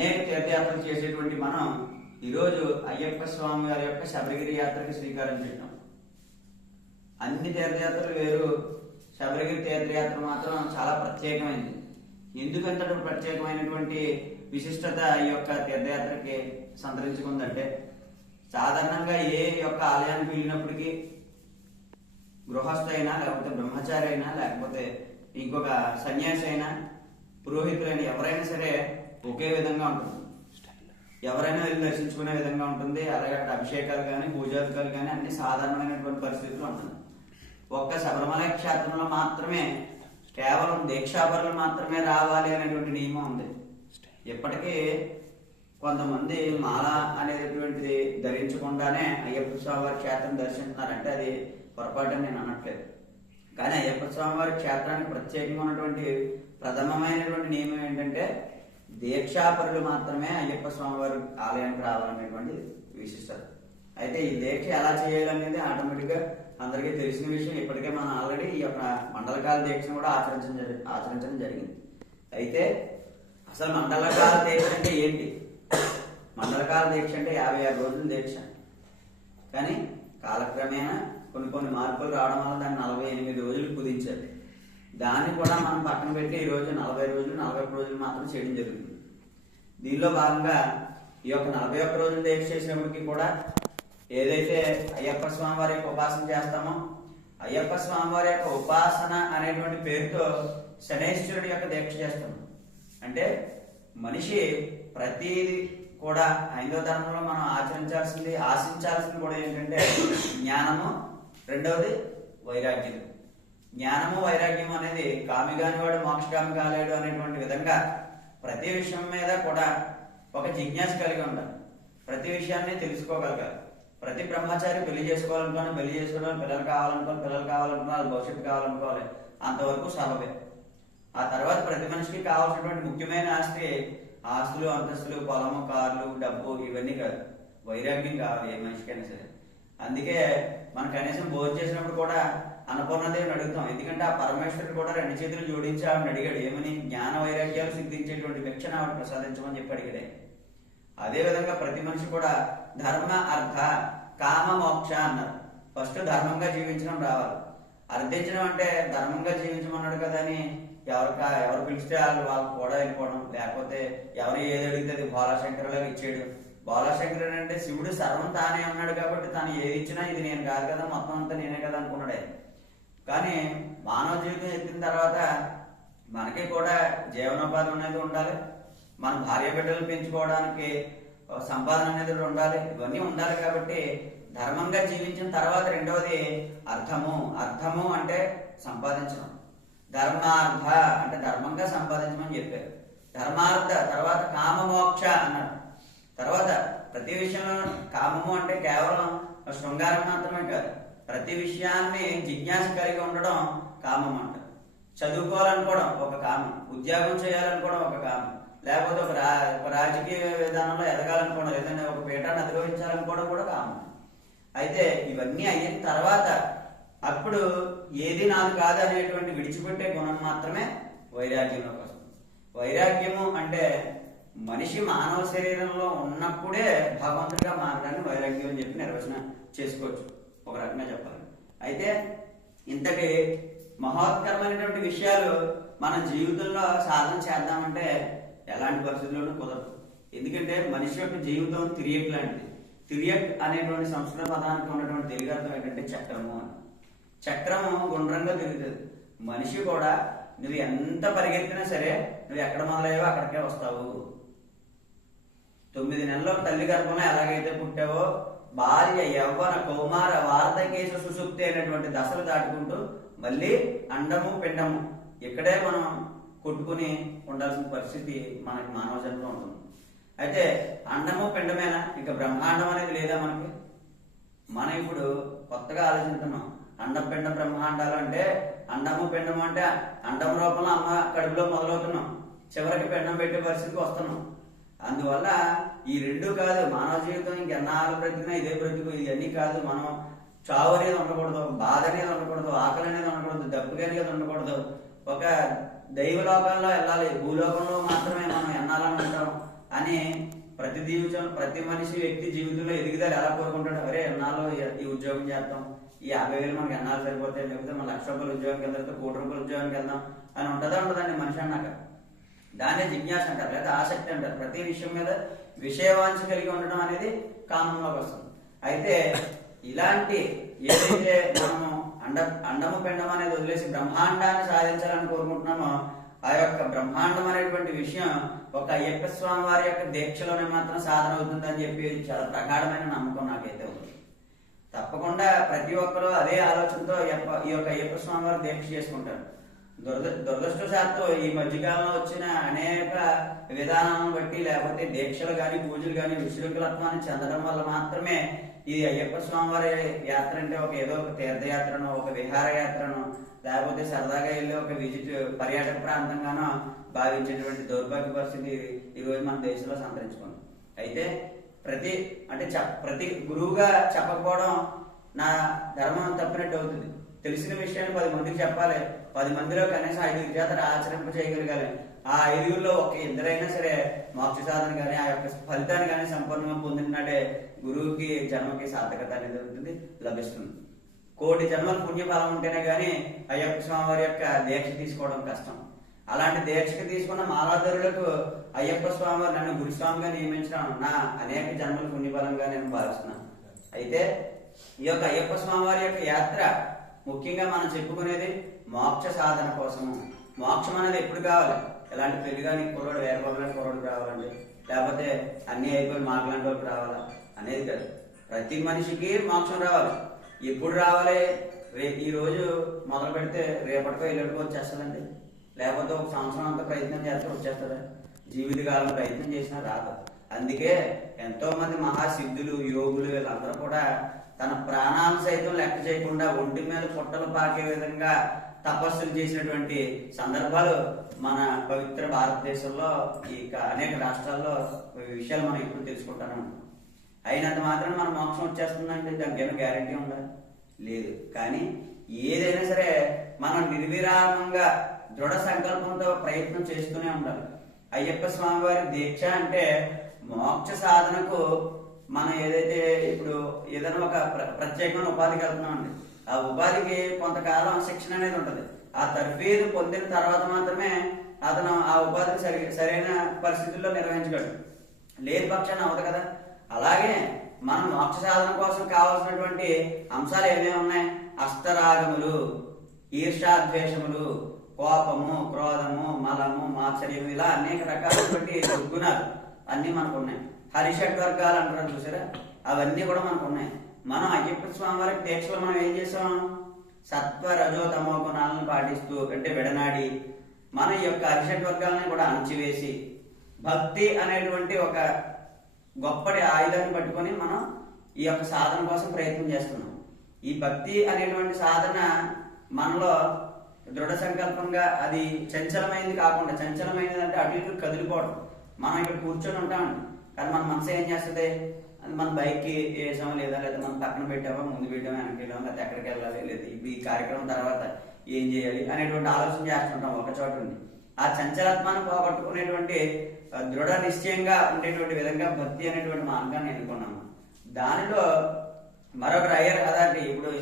అనేక తీర్థయాత్రలు చేసేటువంటి మనం ఈరోజు అయ్యప్ప స్వామి వారి యొక్క శబరిగిరి యాత్రకి శ్రీకారం చుట్టాం. అన్ని తీర్థయాత్రలు వేరు, శబరిగిరి తీర్థయాత్ర మాత్రం చాలా ప్రత్యేకమైనది. ఎందుకంత ప్రత్యేకమైనటువంటి విశిష్టత ఈ యొక్క తీర్థయాత్రకి సంతరించుకుందంటే, సాధారణంగా ఏ యొక్క ఆలయానికి వెళ్ళినప్పటికీ గృహస్థ అయినా, లేకపోతే బ్రహ్మచారి అయినా, లేకపోతే ఇంకొక సన్యాసి అయినా, పురోహితులైన ఎవరైనా సరే ఒకే విధంగా ఉంటుంది. ఎవరైనా వెళ్ళి దర్శించుకునే విధంగా ఉంటుంది. అలాగే అక్కడ అభిషేకాలు కానీ, పూజాధికారులు కానీ అన్ని సాధారణమైనటువంటి పరిస్థితులు ఉంటుంది. ఒక్క శబరిమల క్షేత్రంలో మాత్రమే కేవలం దీక్షాపరులు మాత్రమే రావాలి అనేటువంటి నియమం ఉంది. ఇప్పటికీ కొంతమంది మాల అనేటువంటిది ధరించకుండానే అయ్యప్ప స్వామి వారి క్షేత్రం దర్శిస్తున్నారంటే అది పొరపాటు నేను అనట్లేదు. కానీ అయ్యప్ప స్వామి వారి క్షేత్రానికి ప్రత్యేకంగా ఉన్నటువంటి ప్రథమమైనటువంటి నియమం ఏంటంటే దీక్షాపరులు మాత్రమే అయ్యప్ప స్వామి వారి ఆలయానికి రావాలనేటువంటి విశిష్టత. అయితే ఈ దీక్ష ఎలా చేయాలనేది ఆటోమేటిక్ గా అందరికీ తెలిసిన విషయం. ఇప్పటికే మనం ఆల్రెడీ ఈ యొక్క మండలకాల దీక్షను కూడా ఆచరించడం జరిగింది. అయితే అసలు మండలకాల దీక్ష అంటే ఏంటి? మండలకాల దీక్ష అంటే 56 రోజుల దీక్ష. కానీ కాలక్రమేణా కొన్ని మార్పులు రావడం వల్ల దాన్ని 48 రోజులు కుదించారు. దాన్ని కూడా మనం పక్కన పెట్టి ఈ రోజు 40 రోజులు 41 రోజులు మాత్రం చేయడం జరుగుతుంది. దీనిలో భాగంగా ఈ యొక్క 41 రోజులు దీక్ష చేసినప్పటికీ కూడా ఏదైతే అయ్యప్ప స్వామి వారి యొక్క ఉపాసన చేస్తామో, అయ్యప్ప స్వామి వారి యొక్క ఉపాసన అనేటువంటి పేరుతో శనైశ్వరుడి యొక్క దీక్ష చేస్తాం. అంటే మనిషి ప్రతిది కూడా హైందవ ధర్మంలో మనం ఆశించాల్సింది కూడా ఏంటంటే జ్ఞానము, రెండవది వైరాగ్యం. జ్ఞానము వైరాగ్యం అనేది కామి కానివాడు మోక్షకామి కాలేడు అనేటువంటి విధంగా ప్రతి విషయం మీద కూడా ఒక జిజ్ఞాస కలిగి ఉండాలి. ప్రతి విషయాన్ని తెలుసుకోగలగాలి. ప్రతి బ్రహ్మచారి పెళ్లి చేసుకోవాలనుకోవాలి, పెళ్లి చేసుకోవడం, పిల్లలు కావాలనుకోవాలి, భవిష్యత్తు కావాలనుకోవాలి, అంతవరకు సబబే. ఆ తర్వాత ప్రతి మనిషికి కావాల్సినటువంటి ముఖ్యమైన ఆస్తులు, అంతస్తులు, పొలము, కార్లు, డబ్బు ఇవన్నీ కాదు, వైరాగ్యం కావాలి ఏ మనిషికైనా సరే. అందుకే మనం కనీసం భోజనం చేసినప్పుడు కూడా అన్నపూర్ణదేవిని అడుగుతాం. ఎందుకంటే ఆ పరమేశ్వరుడు కూడా 2 చేతులు జోడించి ఆవిడని అడిగాడు, ఏమని? జ్ఞాన వైరాగ్యాలు సిద్ధించేటువంటి భిక్షను ఆవిడ ప్రసాదించమని చెప్పి అడిగాడే. అదే విధంగా ప్రతి మనిషి కూడా ధర్మ, అర్థ, కామ, మోక్ష అన్నారు. ఫస్ట్ ధర్మంగా జీవించడం రావాలి. అర్థించడం అంటే ధర్మంగా జీవించమన్నాడు కదా అని ఎవరు పిలిస్తే వాళ్ళకి కూడా వెళ్ళిపోవడం, లేకపోతే ఎవరు ఏది అడిగితే అది బాలశంకరులాగా ఇచ్చేయడం. బాలశంకరుడు అంటే శివుడు సర్వం తానే అన్నాడు కాబట్టి తాను ఏది ఇచ్చినా ఇది నేను కాదు కదా, మొత్తం అంతా నేనే కదా అనుకున్నాడే. కానీ మానవ జీవితం ఎత్తిన తర్వాత మనకి కూడా జీవనోపాధి అనేది ఉండాలి. మన భార్య బిడ్డలు పెంచుకోవడానికి సంపాదన అనేది ఉండాలి. ఇవన్నీ ఉండాలి కాబట్టి ధర్మంగా జీవించిన తర్వాత రెండవది అర్థము అంటే సంపాదించడం. ధర్మార్థ అంటే ధర్మంగా సంపాదించమని చెప్పారు. ధర్మార్థ తర్వాత కామమోక్ష అన్నారు. తర్వాత ప్రతి విషయంలో కామము అంటే కేవలం శృంగారం మాత్రమే కాదు, ప్రతి విషయాన్ని జిజ్ఞాస కలిగి ఉండడం కామం అంటారు. చదువుకోవాలనుకోవడం ఒక కామం, ఉద్యోగం చేయాలనుకోవడం ఒక కామం, లేకపోతే ఒక రాజకీయ విధానంలో ఎదగాలనుకోవడం, ఏదైనా ఒక పీఠాన్ని అధిగమించాలనుకోవడం కూడా కామం. అయితే ఇవన్నీ అయిన తర్వాత అప్పుడు ఏది నాది కాదు అనేటువంటి విడిచిపెట్టే గుణం మాత్రమే వైరాగ్యంలోకి వస్తుంది. వైరాగ్యము అంటే మనిషి మానవ శరీరంలో ఉన్నప్పుడే భగవంతుడిగా మారడాన్ని వైరాగ్యం అని చెప్పి నిర్వచనం చేసుకోవచ్చు ఒక రకంగా చెప్పాలి. అయితే ఇంతటి మహోత్కరమైనటువంటి విషయాలు మన జీవితంలో సాధన చేద్దామంటే ఎలాంటి పరిస్థితుల్లోనూ కుదరదు. ఎందుకంటే మనిషి యొక్క జీవితం తిరియక్ లాంటిది. తిరియక్ అనేటువంటి సంస్కృత పదానికి ఉన్నటువంటి తెలుగు అర్థం ఏంటంటే చక్రము అని. చక్రము గుండ్రంగా తిరుగుతుంది. మనిషి కూడా నువ్వు ఎంత పరిగెత్తినా సరే నువ్వు ఎక్కడ మొదలయ్యావో అక్కడికే వస్తావు. 9 నెలల్లో తల్లి గర్భంలో ఎలాగైతే పుట్టావో బాల్య, యవ్వన, కౌమార, వార్ధకేశ, సుషుప్తి అనేటువంటి దశలు దాటుకుంటూ మళ్ళీ అండము పిండము ఇక్కడే మనం కొట్టుకుని ఉండాల్సిన పరిస్థితి మనకి మానవ జన్మలో ఉంటుంది. అయితే అండము పిండమేనా, ఇక బ్రహ్మాండం అనేది లేదా మనకి? మనం ఇప్పుడు కొత్తగా ఆలోచిస్తున్నాం. అండం పిండ బ్రహ్మాండాలు అంటే అండము పిండము అంటే అండం రూపంలో అమ్మ కడుపులో మొదలవుతున్నాం, చివరికి పిండం పెట్టే పరిస్థితికి వస్తున్నాం. అందువల్ల ఈ రెండు కాదు మానవ జీవితం. ఇంకెన్నాళ్ళు బ్రతికినా ఇదే బ్రతుకు, ఇవన్నీ కాదు. మనం చావు అనేది ఉండకూడదు, బాధ అనేది ఉండకూడదు, ఆకలి అనేది ఉండకూడదు, దప్పుగా అనేది ఉండకూడదు. ఒక దైవలోకంలో వెళ్ళాలి, భూలోకంలో మాత్రమే మనం ఎన్నాలని ఉంటాం అని ప్రతి మనిషి వ్యక్తి జీవితంలో ఎదుగుదల ఎలా కోరుకుంటాడు? అరే ఎన్నాళ్ళు ఈ ఉద్యోగం చేద్దాం, ఈ 50,000 మనకి ఎన్నాళ్ళు సరిపోతాయి, లేకపోతే మన 1,00,000 రూపాయలు ఉద్యోగంకి వెళ్తాం, 1 కోటి రూపాయల ఉద్యోగానికి వెళ్దాం అని ఉంటుందండి మనిషి అన్నాక. దాన్నే జిజ్ఞాస అంటారు, లేదా ఆసక్తి అంటారు. ప్రతి విషయం మీద విషయవాంఛ కలిగి ఉండడం అనేది కామంలోకి వస్తుంది. అయితే ఇలాంటి ఏదైతే మనము అండము పిండం అనేది వదిలేసి బ్రహ్మాండాన్ని సాధించాలని కోరుకుంటున్నామో, ఆ యొక్క బ్రహ్మాండం అనేటువంటి విషయం ఒక అయ్యప్ప స్వామి వారి యొక్క దీక్షలోనే మాత్రం సాధన అవుతుందని చెప్పి చాలా ప్రగాఢమైన నమ్మకం నాకైతే ఉంది. తప్పకుండా ప్రతి ఒక్కరూ అదే ఆలోచనతో ఈ యొక్క అయ్యప్ప స్వామి వారు దీక్ష చేసుకుంటారు. దురదృష్టవశాత్తు ఈ మధ్యకాలంలో వచ్చిన అనేక విధానాలను బట్టి, లేకపోతే దీక్షలు కానీ పూజలు కానీ విశృంఖలత్వాన్ని చెందడం వల్ల మాత్రమే ఈ అయ్యప్ప స్వామి వారి యాత్ర అంటే ఏదో ఒక తీర్థయాత్రను, ఒక విహారయాత్రను, లేకపోతే సరదాగా వెళ్ళి ఒక పర్యాటక ప్రాంతంగానో భావించేటువంటి దౌర్భాగ్య పరిస్థితి ఈ రోజు మన దేశంలో సంతరించుకుంది. అయితే ప్రతి గురువుగా చెప్పకపోవడం నా ధర్మం తప్పినట్టు అవుతుంది. తెలిసిన విషయాన్ని 10 మందికి చెప్పాలి, 10 మందిలో కనీసం 5 చేత ఆచరింప చేయగలగాలి. ఆ 5లో ఒక ఇద్దరైనా సరే మోక్ష సాధన కానీ ఆ యొక్క ఫలితాన్ని కానీ సంపూర్ణంగా పొందినట్టే గురువుకి జన్మకి సార్థకత అనేది లభిస్తుంది. 1,000,000 జన్మల పుణ్యఫలం ఉంటేనే కానీ అయ్యప్ప స్వామి వారి యొక్క దీక్ష తీసుకోవడం కష్టం. అలాంటి దీక్షకు తీసుకున్న మాలాధరులకు అయ్యప్ప స్వామి వారు నన్ను గురుస్వామిగా నియమించడం నా అనేక జన్మల పుణ్యఫలంగా నేను భావిస్తున్నాను. అయితే ఈ యొక్క అయ్యప్ప స్వామి వారి యొక్క యాత్ర ముఖ్యంగా మనం చెప్పుకునేది మోక్ష సాధన కోసము. మోక్షం అనేది ఎప్పుడు కావాలి? ఎలాంటి పెళ్లి కానీ కుర్రోడు వేరబాబులాంటి కుర్రోడు రావాలండి, లేకపోతే అన్ని అయిపోయి మాకులాంటి వాళ్ళకి రావాలా అనేది కాదు. ప్రతి మనిషికి మోక్షం రావాలి. ఎప్పుడు రావాలి? ఈ రోజు మొదలు పెడితే రేపటికో ఎల్లుడికో వచ్చేస్తుందండి, లేకపోతే ఒక సంవత్సరం అంతా ప్రయత్నం చేస్తే వచ్చేస్తుందా? జీవితకాలం ప్రయత్నం చేసినా రాదు. అందుకే ఎంతో మంది మహాసిద్ధులు, యోగులు వీళ్ళందరూ కూడా తన ప్రాణాలు సైతం లెక్క చేయకుండా ఒంటి మీద పుట్టలు పాకే విధంగా తపస్సులు చేసినటువంటి సందర్భాలు మన పవిత్ర భారతదేశంలో ఈ అనేక రాష్ట్రాల్లో విషయాలు మనం ఇప్పుడు తెలుసుకుంటాను. అయినంత మాత్రం మన మోక్షం వచ్చేస్తుందంటే దానికి ఏమైనా గ్యారంటీ ఉందా? లేదు. కానీ ఏదైనా సరే మనం నిర్విరామంగా దృఢ సంకల్పంతో ప్రయత్నం చేస్తూనే ఉండాలి. అయ్యప్ప స్వామి వారి దీక్ష అంటే మోక్ష సాధనకు మనం ఏదైతే ఇప్పుడు ఏదైనా ఒక ప్రత్యేకమైన ఉపాధికి వెళ్తున్నామండి, ఆ ఉపాధికి కొంతకాలం శిక్షణ అనేది ఉంటుంది. ఆ తర్ఫీదు పొందిన తర్వాత మాత్రమే అతను ఆ ఉపాధిని సరైన పరిస్థితుల్లో నిర్వహించగలడు. లేని పక్షాన్ని అవదు కదా. అలాగే మనం మోక్ష సాధన కోసం కావాల్సినటువంటి అంశాలు ఏమేమి ఉన్నాయి? అష్టరాగములు, ఈర్షాద్వేషములు, కోపము, క్రోధము, మలము, మాత్సర్యం, ఇలా అనేక రకాలైనటువంటి దుర్గుణాలు అన్ని మనకు ఉన్నాయి. హరిషడ్వర్గాలు అంటారు చూసారా, అవన్నీ కూడా మనకు ఉన్నాయి. మనం అయ్యప్ప స్వామి వారికి దీక్షలో మనం ఏం చేసాం? సత్వ రజో తమో గుణాలను పాటిస్తూ అంటే విడనాడి మన యొక్క హరిషడ్వర్గాలని కూడా అణచివేసి భక్తి అనేటువంటి ఒక గొప్పటి ఆయుధాన్ని పట్టుకొని మనం ఈ యొక్క సాధన కోసం ప్రయత్నం చేస్తున్నాం. ఈ భక్తి అనేటువంటి సాధన మనలో దృఢ సంకల్పంగా అది చంచలమైనది కాకుండా, చంచలమైనది అంటే అటు ఇటు కదిలిపోవడం. మనం ఇక్కడ కూర్చొని ఉంటామండి, కానీ మన మనసు ఏం చేస్తుంది? మన బైక్కి వేసామా లేదా, మనం పక్కన పెట్టామా, ముందు పెట్టామా, వెనక్కి వెళ్ళామా, లేకపోతే ఎక్కడికి వెళ్ళాలి, లేదా ఈ కార్యక్రమం తర్వాత ఏం చేయాలి అనేటువంటి ఆలోచన చేస్తుంటాం ఒక చోట ఉంది. ఆ చంచలత్వాన్ని పోగొట్టుకునేటువంటి దృఢ నిశ్చయంగా ఉండేటువంటి విధంగా భక్తి అనేటువంటి మార్గాన్ని ఎన్నుకున్నాము. దానిలో మరొకరు అయ్యారు కదా అండి, ఇప్పుడు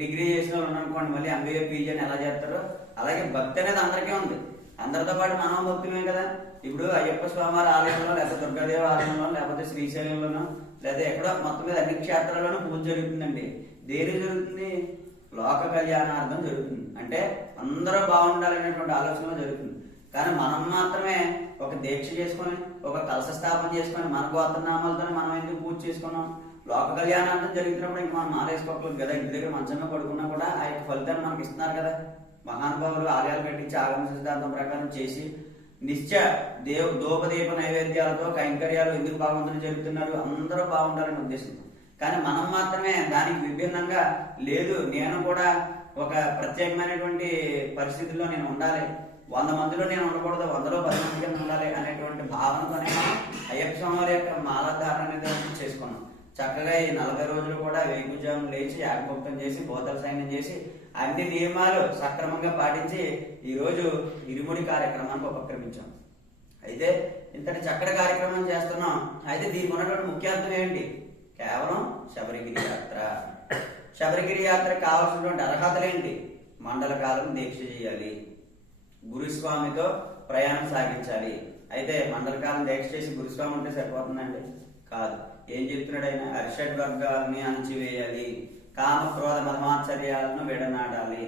డిగ్రీ చేసిన వాళ్ళు అనుకోండి, మళ్ళీ MBA PG అని ఎలా చేస్తారో అలాగే భక్తి అనేది అందరికీ ఉంది. అందరితో పాటు మనం భక్తులమే కదా. ఇప్పుడు అయ్యప్ప స్వామివారి ఆలయంలో, లేకపోతే దుర్గాదేవి ఆలయంలో, లేకపోతే శ్రీశైలంలోనో, లేదా ఎక్కడో మొత్తం మీద అన్ని క్షేత్రాల్లోనూ పూజ జరుగుతుందండి. దేని జరుగుతుంది? లోక కళ్యాణార్థం జరుగుతుంది. అంటే అందరూ బాగుండాలనేటువంటి ఆలోచనలో జరుగుతుంది. కానీ మనం మాత్రమే ఒక దీక్ష చేసుకొని, ఒక కలశ స్థాపన చేసుకొని, మన గోత్రనామాలతో మనం ఎందుకు పూజ చేసుకున్నాం? లోక కళ్యాణార్థం జరుగుతున్నప్పుడు ఇంక మనం మాలేసుకోకలేదు కదా. ఇంటి దగ్గర మంచంలో పడుకున్నా కూడా ఆ యొక్క ఫలితాన్ని మనకి ఇస్తున్నారు కదా. మహానుభావులు ఆలయాలు కట్టించి ఆగమ సిద్ధాంతం ప్రకారం చేసి నిత్య దోపదీప నైవేద్యాలతో కైంకర్యాలు ఎందుకు భగవంతుని జరుగుతున్నారు? అందరూ బాగుండాలని ఉద్దేశం. కానీ మనం మాత్రమే దానికి విభిన్నంగా లేదు, నేను కూడా ఒక ప్రత్యేకమైనటువంటి పరిస్థితుల్లో నేను ఉండాలి, 100 మందిలో నేను ఉండకూడదు, 100లో 10 మంది కింద ఉండాలి అనేటువంటి భావనతోనే మనం అయ్యప్ప స్వామి యొక్క మాలాధారణ అనేది చేసుకున్నాం. చక్కగా ఈ 40 రోజులు కూడా వేకుజాము లేచి యాగభక్తం చేసి బోతల సైన్యం చేసి అన్ని నియమాలు సక్రమంగా పాటించి ఈరోజు ఇరుముడి కార్యక్రమానికి ఉపక్రమించాం. అయితే ఇంతటి చక్కటి కార్యక్రమం చేస్తున్నాం. అయితే దీనికి ఉన్నటువంటి ముఖ్యార్థం ఏంటి? కేవలం శబరిగిరి యాత్ర. శబరిగిరి యాత్రకు కావాల్సినటువంటి అర్హతలు ఏంటి? మండల కాలం దీక్ష చేయాలి, గురుస్వామితో ప్రయాణం సాగించాలి. అయితే మండల కాలం దీక్ష చేసి గురుస్వామి ఉంటే సరిపోతుందండి? కాదు. ఏం చెప్తున్నాడు ఆయన? అరిషడ్ వర్గాలని అణచివేయాలి, కామ క్రోధ మధమాచర్యాలను విడనాడాలి,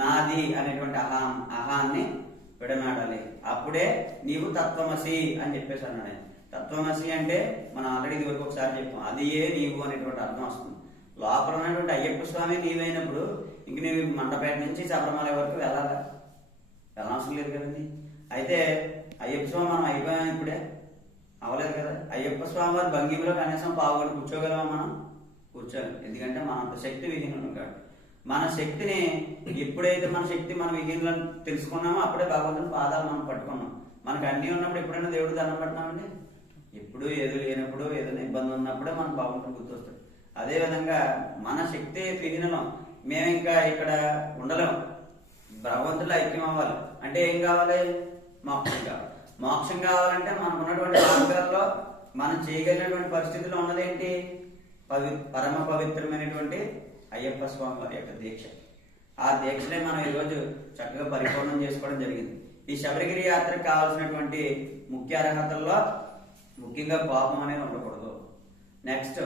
నాది అనేటువంటి అహాన్ని విడనాడాలి. అప్పుడే నీవు తత్వమసి అని చెప్పేసి అన్నాడు ఆయన. తత్వమసి అంటే మనం ఆల్రెడీ ఇది వరకు ఒకసారి చెప్పాం, అది ఏ నీవు అనేటువంటి అర్థం వస్తుంది. లోపల ఉన్నటువంటి అయ్యప్ప స్వామి నీవైనప్పుడు ఇంక నీవు మండపేట నుంచి శబరిమల వరకు వెళ్ళవసరం లేదు కదండి. అయితే అయ్యప్ప స్వామి మనం అయిపోయాం, ఇప్పుడే అవ్వలేదు కదా. అయ్యప్ప స్వామి వారి భంగిమలో కనీసం పావుగొని కూర్చోగలమా? మనం కూర్చోలేం. ఎందుకంటే మన అంత శక్తి విహీనం కాదు. మన శక్తిని ఎప్పుడైతే మన శక్తి మన విహీనులను తెలుసుకున్నామో అప్పుడే భగవంతుని పాదాలు మనం పట్టుకున్నాం. మనకు అన్నీ ఉన్నప్పుడు ఎప్పుడైనా దేవుడు దండం పట్టినామండి? ఎప్పుడు ఏదో లేనప్పుడు ఏదైనా ఇబ్బంది ఉన్నప్పుడే మనకు భగవంతుడు గుర్తొస్తాడు. అదేవిధంగా మన శక్తి విహీనం, మేము ఇంకా ఇక్కడ ఉండలేము. భగవంతుడిలో ఐక్యం అవ్వాలి అంటే ఏం కావాలి? మోక్షం కావాలి. మోక్షం కావాలంటే మనకు ఉన్నటువంటి మార్గాల్లో మనం చేయగలిగినటువంటి పరిస్థితిలో ఉన్నదేంటి? పరమ పవిత్రమైనటువంటి అయ్యప్ప స్వామి వారి యొక్క దీక్ష. ఆ దీక్షనే మనం ఈరోజు చక్కగా పరిపూర్ణం చేసుకోవడం జరిగింది. ఈ శబరిగిరి యాత్రకు కావాల్సినటువంటి ముఖ్య అర్హతల్లో ముఖ్యంగా కోపం అనేది ఉండకూడదు. నెక్స్ట్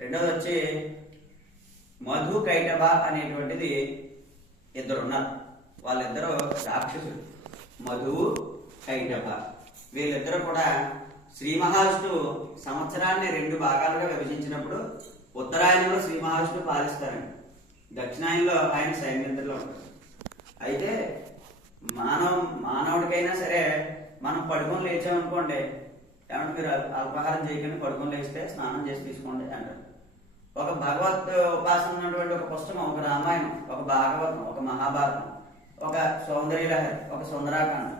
రెండోది వచ్చి మధు కైటభ అనేటువంటిది ఇద్దరు ఉన్నారు. వాళ్ళిద్దరూ రాక్షసులు, మధువు కైటభ. వీళ్ళిద్దరూ కూడా శ్రీ మహావిష్ణువు సంవత్సరాన్ని 2 భాగాలుగా విభజించినప్పుడు ఉత్తరాయణంలో శ్రీ మహావిష్ణువు పాలిస్తారండి, దక్షిణాయనంలో ఆయన సైన్యంలో ఉంటారు. అయితే మానవుడికైనా సరే మనం పడుకొని లేచామనుకోండి, ఏమంటే మీరు అల్పాహారం చేయకుండా పడుకొని లేస్తే స్నానం చేసి తీసుకోండి అంటారు. ఒక భగవత్ ఉపాసన ఉన్నటువంటి ఒక పుస్తకం, ఒక రామాయణం, ఒక భాగవతం, ఒక మహాభారతం, ఒక సౌందర్యలహరి, ఒక సుందరాకాండం,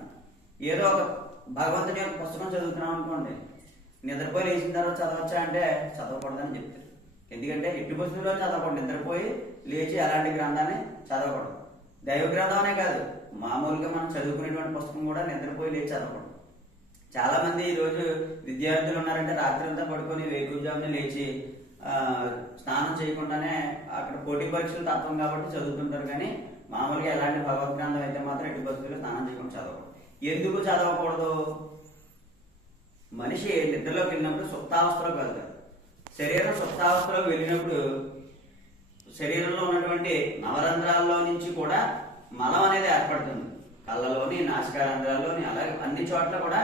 ఏదో ఒక భగవంతుని యొక్క పుస్తకం చదువుతున్నాం అనుకోండి, నిద్రపోయి లేచిన తర్వాత చదవచ్చా అంటే చదవకూడదని చెప్తారు. ఎందుకంటే ఎట్టి పుస్తకంలో చదవకూడదు, నిద్రపోయి లేచి అలాంటి గ్రంథాన్ని చదవకూడదు. దైవ గ్రంథం అనే కాదు, మామూలుగా మనం చదువుకునేటువంటి పుస్తకం కూడా నిద్రపోయి లేచి చదవకూడదు. చాలా మంది ఈరోజు విద్యార్థులు ఉన్నారంటే రాత్రి అంతా పడుకొని వేకువజామున లేచి స్నానం చేయకుండానే అక్కడ పోటీ పరీక్షలు తత్వం కాబట్టి చదువుతుంటారు. కానీ మామూలుగా ఎలాంటి భగవద్ గ్రంథం అయితే మాత్రం ఎట్టి పరిస్థితుల్లో స్నానం చేయకుండా చదవకూడదు. ఎందుకు చదవకూడదు? మనిషి నిద్రలోకి వెళ్ళినప్పుడు సుప్తావస్థలోకి వెళ్తాడు. శరీరం సుప్తావస్థలోకి వెళ్ళినప్పుడు శరీరంలో ఉన్నటువంటి నవరంధ్రాల్లో నుంచి కూడా మలం అనేది ఏర్పడుతుంది. కళ్ళలోని, నాసికారంధ్రాల్లోని, అలాగే అన్ని చోట్ల కూడా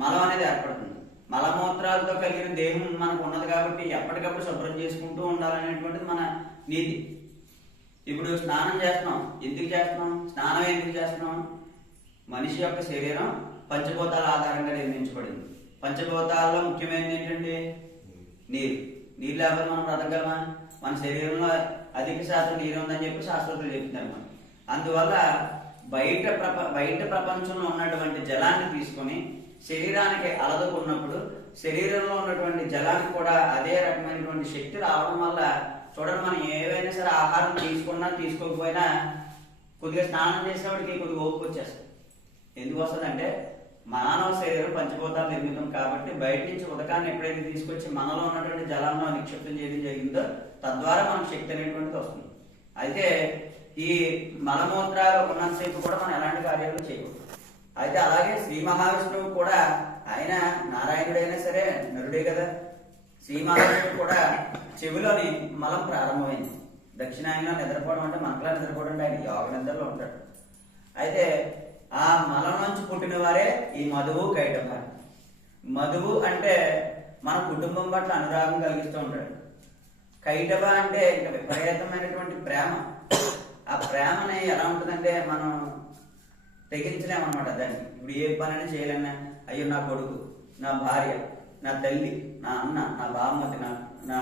మలం అనేది ఏర్పడుతుంది. మలమూత్రాలతో కలిగిన దేహం మనకు ఉన్నది కాబట్టి ఎప్పటికప్పుడు శుభ్రం చేసుకుంటూ ఉండాలనేటువంటిది మన నీతి. ఇప్పుడు స్నానం చేస్తున్నాం, ఎందుకు చేస్తున్నాం? స్నానం ఎందుకు చేస్తున్నాం? మనిషి యొక్క శరీరం పంచభూతాల ఆధారంగా నిర్మించబడింది. పంచభూతాల్లో ముఖ్యమైనది ఏంటండి? నీరు. నీరు లేకపోతే మనం బ్రతకగలమా? మన శరీరంలో అధిక శాతం నీరు ఉందని చెప్పి శాస్త్రజ్ఞులు చెప్తున్నారు మనం. అందువల్ల బయట ప్రపంచంలో ఉన్నటువంటి జలాన్ని తీసుకొని శరీరానికి అలదుకున్నప్పుడు శరీరంలో ఉన్నటువంటి జలానికి కూడా అదే రకమైనటువంటి శక్తి రావడం వల్ల చూడండి, మనం ఏవైనా సరే ఆహారం తీసుకున్నా తీసుకోకపోయినా కొద్దిగా స్నానం చేసేవాడికి కొద్దిగా ఓపిక వచ్చేస్తుంది. ఎందుకు వస్తుందంటే మానవ శరీరం పంచభూతాలు నిర్మితం కాబట్టి బయట నుంచి ఉదకాన్ని ఎప్పుడైతే తీసుకొచ్చి మనలో ఉన్నటువంటి జలంలో నిక్షిప్తం చేయడం జరిగిందో తద్వారా మనకు శక్తి అనేటువంటిది వస్తుంది. అయితే ఈ మలమూత్రాలు ఉన్నంతసేపు కూడా మనం ఎలాంటి కార్యాలు చేయకూడదు. అయితే అలాగే శ్రీ మహావిష్ణువు కూడా, ఆయన నారాయణుడైనా సరే నరుడే కదా, శ్రీ మహావిష్ణువు కూడా చెవిలోని మలం ప్రారంభమైంది. దక్షిణాయనంలో నిద్రపోవడం అంటే మనకలా నిద్రపోవడం అంటే ఆయన యోగ నిద్రలో ఉంటాడు. అయితే ఆ మలం నుంచి పుట్టిన వారే ఈ మధువు కైటభ. మధువు అంటే మన కుటుంబం పట్ల అనురాగం కలిగిస్తూ ఉంటాడు. కైటభ అంటే ఇంకా విపరీతమైనటువంటి ప్రేమ. ఆ ప్రేమని ఎలా ఉంటుందంటే మనం తెగించలేమన్నమాట దాన్ని. ఇప్పుడు ఏ పని చేయలేనా, అయ్యో నా కొడుకు, నా భార్య, నా తల్లి, నా అన్న, నా బామ్మతి, నా